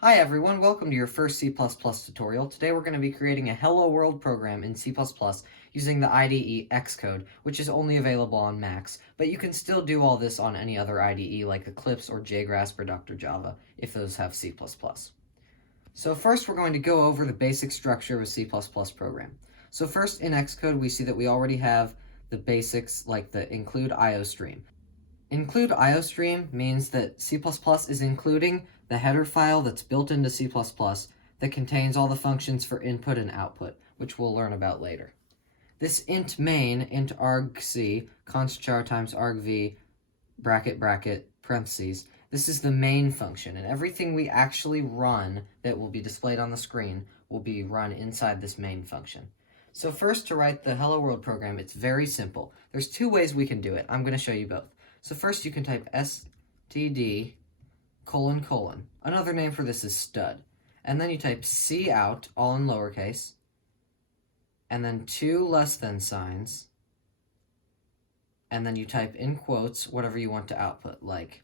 Hi everyone, welcome to your first C++ tutorial. Today we're going to be creating a Hello World program in C++ using the IDE Xcode, which is only available on Macs, but you can still do all this on any other IDE like Eclipse or JGrasp or Dr. Java if those have C++. So first we're going to go over the basic structure of a C++ program. So first in Xcode we see that we already have the basics like the include IOStream. Include IOStream means that C++ is including the header file that's built into C++ that contains all the functions for input and output, which we'll learn about later. This int main, int argc, const char times argv, bracket bracket, parentheses, this is the main function, and everything we actually run that will be displayed on the screen will be run inside this main function. So first, to write the Hello World program, it's very simple. There's two ways we can do it. I'm going to show you both. So first you can type std : another name for this is stud, and then you type cout, all in lowercase, and then two less than signs, and then you type in quotes whatever you want to output, like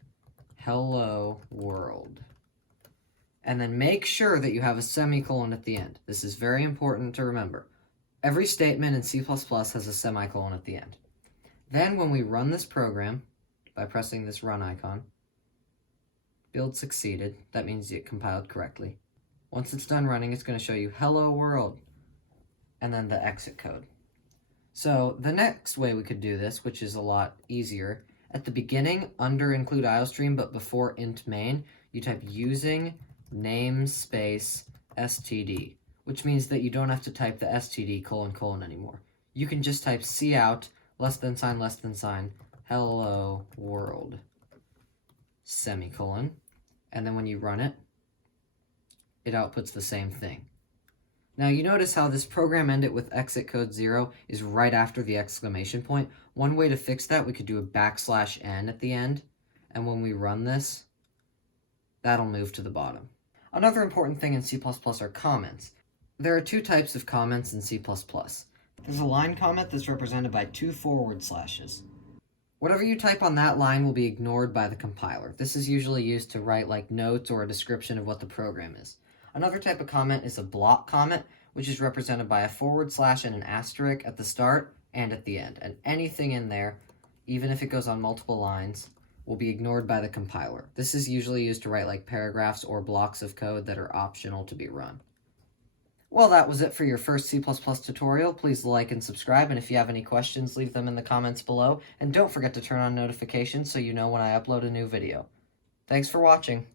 hello world. And then make sure that you have a semicolon at the end. This is very important to remember. Every statement in C++ has a semicolon at the end. Then when we run this program, by pressing this run icon, build succeeded. That means it compiled correctly. Once it's done running, it's going to show you hello world, and then the exit code. So the next way we could do this, which is a lot easier, at the beginning, under include IOStream, but before int main, you type using namespace std, which means that you don't have to type the std : anymore. You can just type cout, less than sign, hello world, semicolon, and then when you run it, it outputs the same thing. Now you notice how this program ended with exit code 0 is right after the exclamation point. One way to fix that, we could do a \n at the end, and when we run this, that'll move to the bottom. Another important thing in C++ are comments. There are two types of comments in C++. There's a line comment that's represented by 2 forward slashes. Whatever you type on that line will be ignored by the compiler. This is usually used to write like notes or a description of what the program is. Another type of comment is a block comment, which is represented by a forward slash and an asterisk at the start and at the end. And anything in there, even if it goes on multiple lines, will be ignored by the compiler. This is usually used to write like paragraphs or blocks of code that are optional to be run. Well, that was it for your first C++ tutorial. Please like and subscribe, and if you have any questions, leave them in the comments below. And don't forget to turn on notifications so you know when I upload a new video. Thanks for watching.